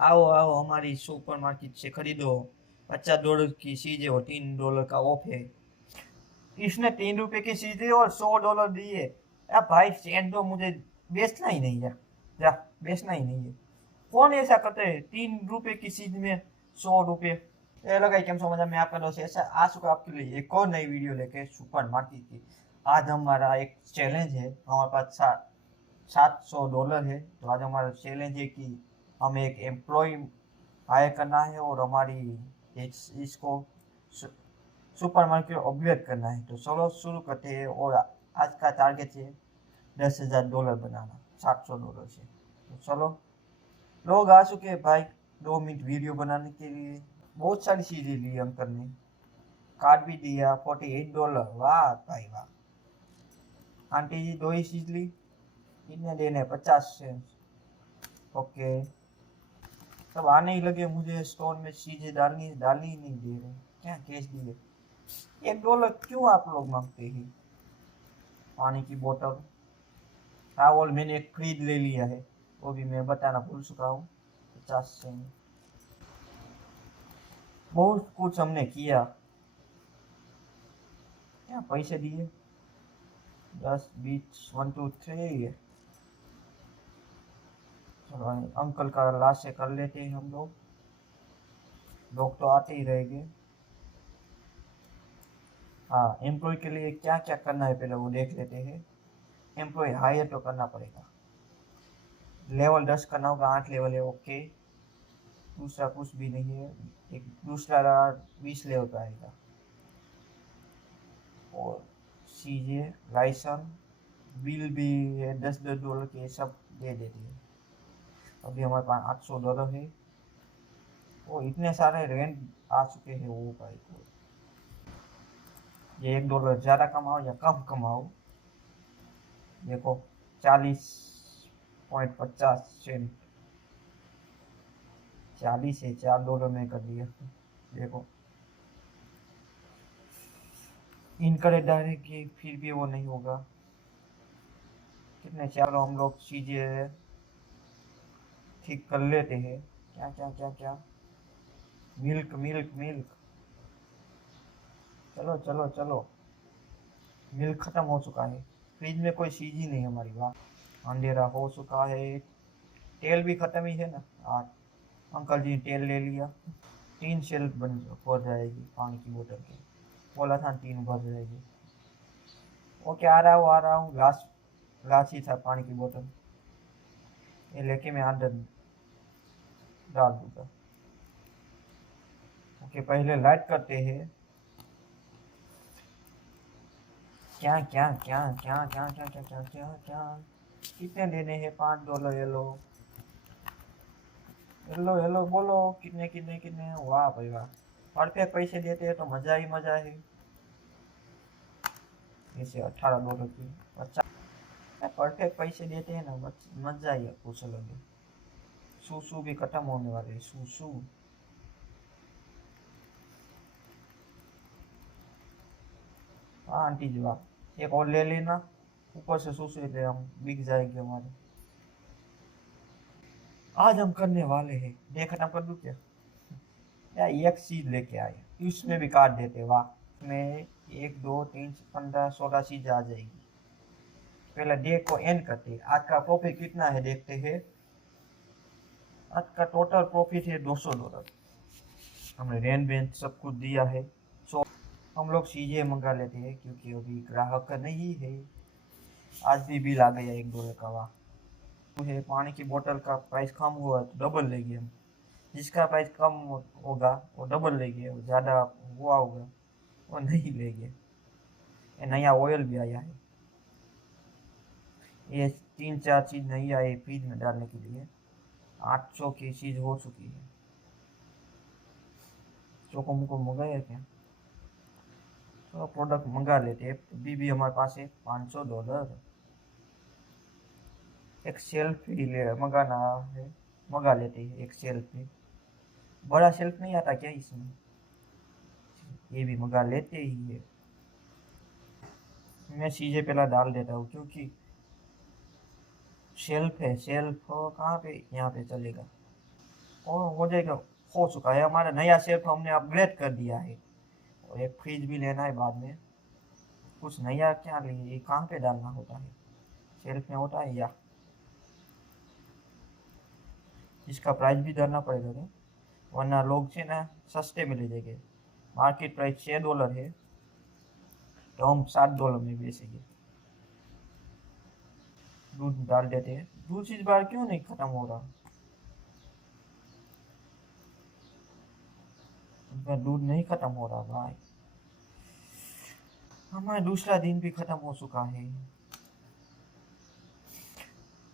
आओ आओ हमारी सुपर मार्केट से खरीदो, $50 की चीजें और $3 का ऑफ है। इसने $3 की चीजें और $100 दिए। अब भाई स्टैंड तो मुझे बेचना ही नहीं है, जा बेचना ही नहीं है। कौन ऐसा करते है $3 की चीज में $100? ये लगा केम समझ में आपका दोस्त ऐसा आ चुका आपके लिए एक और नई वीडियो लेके सुपर मार्केट की। आज हमारा एक चैलेंज है, हमारे पास $700 है। तो आज हमारा चैलेंज है कि हमें एक एम्प्लॉय हायर करना है और हमारी इसको सुपर मार्केट अपग्रेड करना है। तो चलो शुरू करते हैं। और आज का टारगेट है $10,000 बनाना $700 से। तो चलो, लोग आ चुके हैं भाई 2 मिनट वीडियो बनाने के लिए। बहुत सारी चीजें ली अंकल ने, कार्ड भी दिया $48। वाह भाई वाह। आंटी जी दो ही चीज ली, कितने देने 50 सेंट। ओके, सब आने ही लगे, मुझे स्टोर में चीजें डालनी डालनी ही नहीं दे रहे। क्या कैश दिए $1 क्यों आप लोग मांगते हैं? पानी की बोतल, हाँ वो मैंने एक खरीद ले लिया है, वो भी मैं बताना भूल चुका हूँ। 50 सेंट। बहुत कुछ हमने किया। क्या पैसे दिए 10 20 1 2 3। चलो अंकल का लास्ट से कर लेते हैं हम लोग, लोग तो आते ही रहेंगे। हाँ, एम्प्लॉय के लिए क्या क्या करना है पहले वो देख लेते हैं। एम्प्लॉय हायर तो करना पड़ेगा, लेवल 10 करना होगा, 8 लेवल है। ओके, दूसरा कुछ भी नहीं है। एक दूसरा 20 लेवल का आएगा। और चीजें लाइसेंस बिल भी है, $10 के सब दे देती है। अभी हमारे पास $800 है। वो इतने सारे रेंट आ चुके हैं वो भाई को। ये $1 ज्यादा कमाओ या कम कमाओ, देखो 40.50 सेंट। 40 है, $4 में कर दिया। देखो इनकरेक्ट डायरेक्टली फिर भी वो नहीं होगा। कितने, चलो हम लोग चीजें ठीक कर लेते हैं। क्या क्या क्या क्या, मिल्क मिल्क मिल्क, चलो चलो चलो। मिल्क खत्म हो चुका है, फ्रिज में कोई चीज ही नहीं हमारी। वाह, अंधेरा हो चुका है। तेल भी खत्म ही है ना। आज अंकल जी ने तेल ले लिया। 3 शेल्फ बन हो जाएगी पानी की बोतल की, बोला था 3 भर जाएगी। ओके, आ रहा हूँ आ रहा हूँ। लास्ट लास्ट ही था पानी की बोतल, ये लेके मैं अंदर डाल दूंगा। ओके, पहले लाइट करते हैं। क्या क्या क्या क्या क्या क्या क्या क्या क्या क्या, कितने देने हैं? $5। येलो येलो येलो बोलो, कितने कितने कितने? वाह भाई वाह, परफेक्ट पैसे देते हैं तो मजा ही मजा है। जैसे $18 की 50, परफेक्ट पैसे देते हैं ना, मजा ही कुछ अलग है। सूसू भी खत्म होने वाले हैं, सूसू। हाँ आंटी जी वाह, एक और ले लेना, ऊपर से सूसू ले हम बिक जाएंगे हमारे। आज हम करने वाले हैं, ये खत्म कर दूं क्या? या एक चीज लेके आए, उसमें भी काट देते। वाह, इसमें 1 2 3 15 16 चीज आ जाएगी। पहले डे को एंड करते हैं। आज का प्रॉफिट कितना है देखते हैं। आज का टोटल प्रॉफिट है $200। हमने रेंट वेंट सब कुछ दिया है। सो हम लोग चीजें मंगा लेते हैं क्योंकि अभी ग्राहक नहीं है। आज भी बिल आ गया $1 का। वाह, है पानी की बोतल का प्राइस कम हुआ तो डबल लेंगे हम। जिसका प्राइस कम होगा वो डबल लेंगे, और ज्यादा हुआ होगा वो नहीं लेंगे। ये नया ऑयल भी आया है, ये 3 4 चीज नहीं आई फ्रिज में डालने के लिए। 800 की चीज हो चुकी है। चोको मुको मंगाया क्या? तो प्रोडक्ट मंगा लेते हैं। अभी भी हमारे पास है $500। एक शेल्फ ही ले मंगाना है, मंगा लेते हैं एक शेल्फ ही। बड़ा शेल्फ नहीं आता क्या इसमें? ये भी मंगा लेते ही है। मैं चीजें पहला डाल देता हूँ क्योंकि शेल्फ है। शेल्फ कहाँ पे? यहाँ पे चलेगा। और हो जाएगा, हो चुका है हमारा नया शेल्फ, हमने अपग्रेड कर दिया है। और एक फ्रिज भी लेना है बाद में। कुछ नया क्या लिए, ये कहाँ पे डालना होता है, शेल्फ में होता है या इसका प्राइस भी डालना पड़ेगा क्या, वरना लोग से ना सस्ते में ले जाएंगे। मार्केट प्राइस $6 है, तो हम $7 में बेचेंगे। दूध डाल देते हैं। दूध इस बार क्यों नहीं खत्म हो रहा, इस बार दूध नहीं खत्म हो रहा भाई। हमारा दूसरा दिन भी खत्म हो चुका है।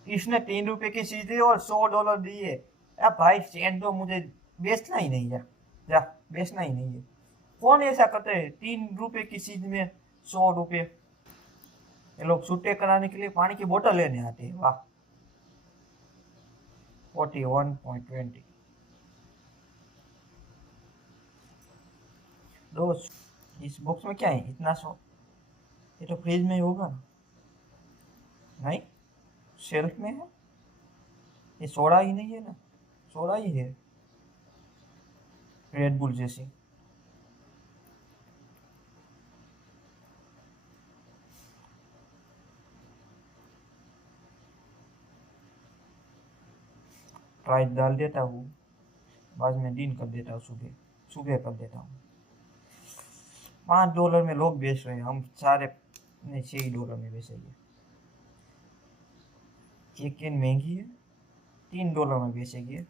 इसने $3 की चीजें और $100 दिए। अब भाई सेंड तो मुझे बेचना ही नहीं है, जा बेचना ही नहीं है। कौन ऐसा करते है, $3 की चीज में $100। ये लोग छुट्टे कराने के लिए पानी की बोतल लेने आते हैं, वाह। 41.20 दोस्त, इस बॉक्स में क्या है इतना सो, ये तो फ्रिज में ही होगा ना, नहीं शेल्फ में है, ये सोडा ही नहीं है ना, सोडा ही है, रेड बुल जैसी। प्राइस डाल देता हूँ, बाद में दिन कर देता हूँ, सुबह सुबह कर देता हूँ। $5 में लोग बेच रहे हैं, हम सारे नहीं $6 में बेचेंगे। एक कैन महंगी है, $3 में बेचेंगे।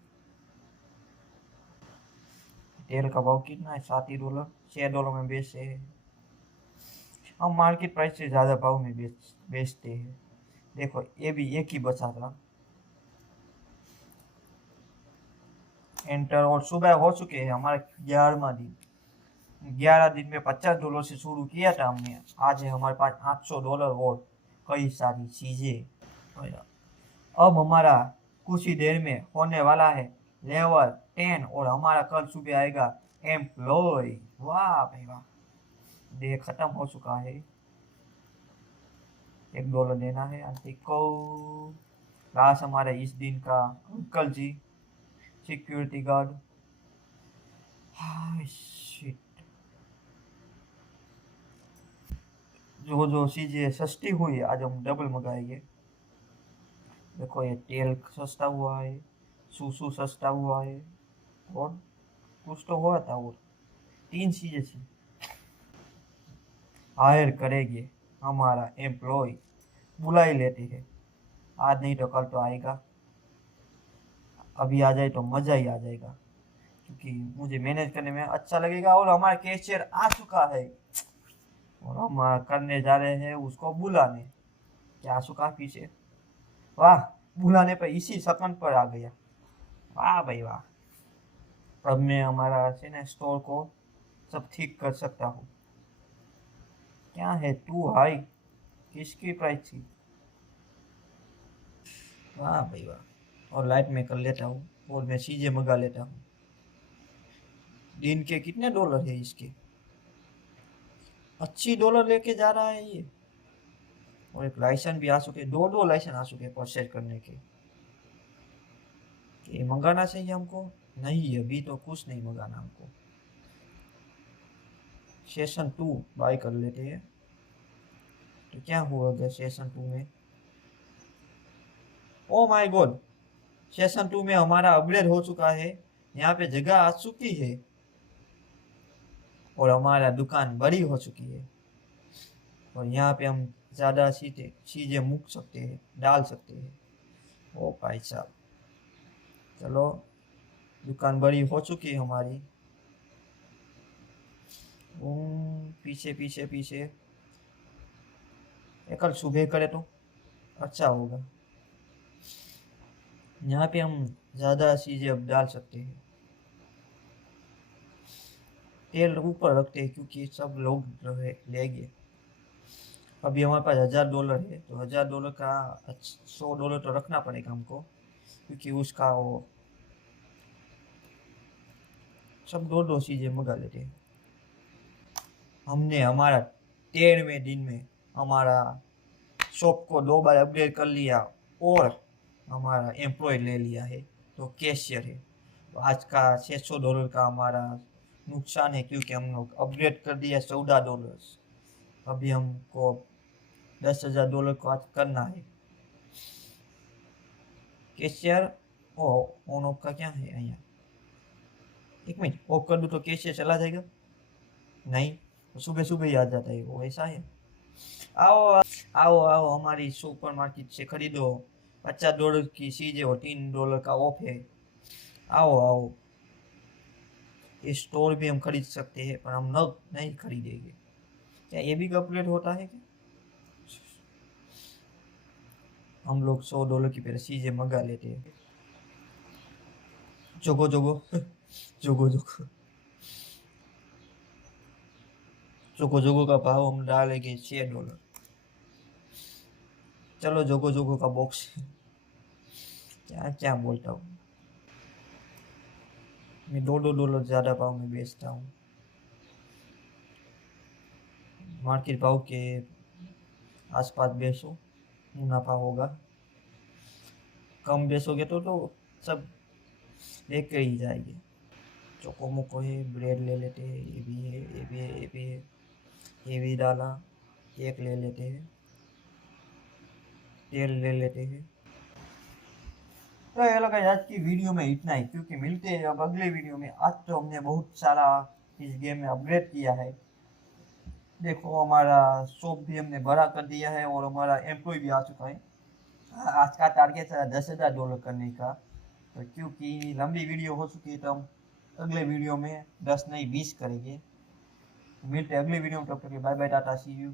तेल का भाव कितना है, $7 $6 में बेचते हैं। हम मार्केट प्राइस से ज़्यादा भाव में बेचते हैं। देखो ये भी एक ही बचा था, एंटर। और सुबह हो चुके हैं हमारे 11वां दिन। 11 दिन में $50 से शुरू किया था हमने, आज है हमारे पास $800 और कई सारी चीजें। अब हमारा कुछ ही देर में होने वाला है लेवल 10, और हमारा कल सुबह आएगा एम्प्लॉय। वाह भाई वाह, डे खत्म हो चुका है। $1 देना है आंटी को। लास्ट हमारे इस दिन का अंकल जी, सिक्योरिटी गार्ड। शिट, जो जो चीजें सस्ती हुई आज हम डबल मंगाएंगे। देखो ये तेल सस्ता हुआ है, सूसू सस्ता हुआ है, और कुछ तो हुआ था, और 3 चीजें थी। हायर करेंगे हमारा एम्प्लॉय, बुला ही लेते हैं, आज नहीं तो कल तो आएगा। अभी आ जाए तो मजा ही आ जाएगा, क्योंकि मुझे मैनेज करने में अच्छा लगेगा। और हमारा कैशियर आ चुका है, और हम करने जा रहे हैं उसको बुलाने। क्या आ चुका पीछे, वाह, बुलाने पर इसी सेकंड पर आ गया, वाह भाई वाह। अब मैं हमारा से ना स्टोर को सब ठीक कर सकता हूँ। क्या है टू हाई, किसकी प्राइस थी, वाह भाई वाह। और लाइट में कर लेता हूँ, और मैं चीजें मंगा लेता हूँ। दिन के कितने डॉलर है इसके, $80 लेके जा रहा है ये। और एक लाइसेंस भी आ चुके, दो लाइसेंस आ चुके परचेज करने के। ये मंगाना चाहिए हमको, नहीं अभी तो कुछ नहीं मंगाना हमको। सेशन 2 बाय कर लेते हैं। तो क्या हुआ अगर सेशन 2 में, ओ माय गॉड, सेशन 2 में हमारा अपग्रेड हो चुका है, यहाँ पे जगह आ चुकी है, और हमारा दुकान बड़ी हो चुकी है। और यहाँ पे हम ज़्यादा चीज़ें मूक सकते हैं, डाल सकते हैं। ओ भाई साहब, चलो दुकान बड़ी हो चुकी है हमारी। पीछे पीछे पीछे, कल सुबह करे तो अच्छा होगा। यहाँ पे हम ज़्यादा चीज़ें अब डाल सकते हैं। तेल ऊपर रखते हैं, क्योंकि सब लोग जो है लेंगे। अभी हमारे पास $1000 है, तो $1000 का $100 तो रखना पड़ेगा हमको, क्योंकि उसका वो सब दो चीजें मंगा लेते हैं। हमने हमारा 13वें दिन में हमारा शॉप को 2 बार अपग्रेड कर लिया, और हमारा एम्प्लॉय ले लिया है, तो कैशियर है। तो आज का $600 का हमारा नुकसान है, क्योंकि हम लोग अपग्रेड कर दिया $14। अभी हमको $10,000 को आज करना है। कैशियर ऑन ऑफ का क्या है यहाँ? एक मिनट, ऑफ कर दूँ तो कैशियर चला जाएगा? नहीं, तो सुबह सुबह ही आ जाता है वो, ऐसा है। आओ आओ आओ, हमारी सुपर मार्केट से खरीदो, $50 की चीजें और $3 का ऑफ है। आओ आओ, इस स्टोर भी हम खरीद सकते हैं, पर हम नग नहीं खरीदेंगे। क्या ये भी अपग्रेड होता है क्या? हम लोग $100 की पहले चीजें मंगा लेते हैं। जोगो जोगो जोगो जोगो जोगो जोगो का भाव हम डालेंगे $6। चलो जोगो जोगो का बॉक्स क्या क्या बोलता हूँ मैं, $2 ज्यादा भाव में बेचता हूँ। मार्केट भाव के आसपास बेचो, मुनाफा होगा। कम बेचोगे तो सब देख कर ही जाएंगे। चोको मोको है, ब्रेड ले लेते हैं, ये भी है, ये भी है, ये भी है, ये भी डाला। केक ले लेते हैं, तेल ले लेते हैं। तो ये लगा आज की वीडियो में इतना ही, क्योंकि मिलते हैं अब अगले वीडियो में। आज तो हमने बहुत सारा इस गेम में अपग्रेड किया है। देखो हमारा शॉप भी हमने बड़ा कर दिया है और हमारा एम्प्लॉय भी आ चुका है। आज का टारगेट था $10,000 करने का, तो क्योंकि लंबी वीडियो हो चुकी है तो हम अगले वीडियो में 10 नहीं 20 करेंगे। मिलते हैं अगले वीडियो में, तब तक bye bye, ta-ta, see you.